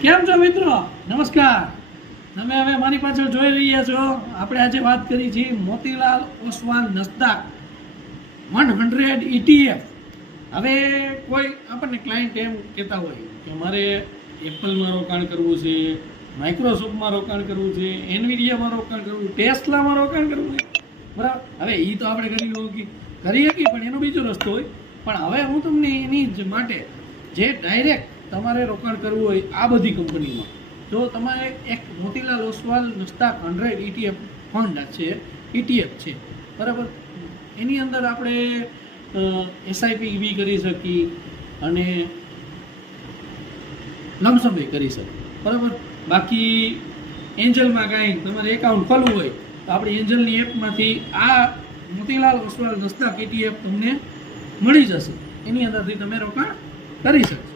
કેમ છો મિત્રો? નમસ્કાર. તમે હવે મારી પાછળ જોઈ રહ્યા છો. આપણે આજે વાત કરી છે મોતીલાલ ઓસ્વાલ નસ્દાક 100 ETF. હવે કોઈ આપણને ક્લાયન્ટ એમ કહેતા હોય કે મારે એપલમાં રોકાણ કરવું છે, માઇક્રોસોફ્ટમાં રોકાણ કરવું છે, એનવીડિયામાં રોકાણ કરવું, ટેસ્લામાં રોકાણ કરવું છે, બરાબર. હવે એ તો આપણે કરી શકીએ, પણ એનો બીજો રસ્તો હોય. પણ હવે હું તમને એની જ માટે જે ડાયરેક્ટ તમારે રોકાણ કરવું હોય આ બધી કંપનીમાં, જો તમારે એક મોતીલાલ ઓસ્વાલ નસ્દાક 100 ETF ફંડ છે, ETF છે, બરાબર. એની અંદર આપણે એસઆઈપી બી કરી શકીએ અને લમસમ બી કરી શકીએ, બરાબર. બાકી એન્જલમાં કાંઈ તમારે એકાઉન્ટ ખોલવું હોય તો આપણી એન્જલની એપમાંથી આ મોતીલાલ ઓસ્વાલ નસ્દાક ETF તમને મળી જશે. એની અંદરથી તમે રોકાણ કરી શકશો.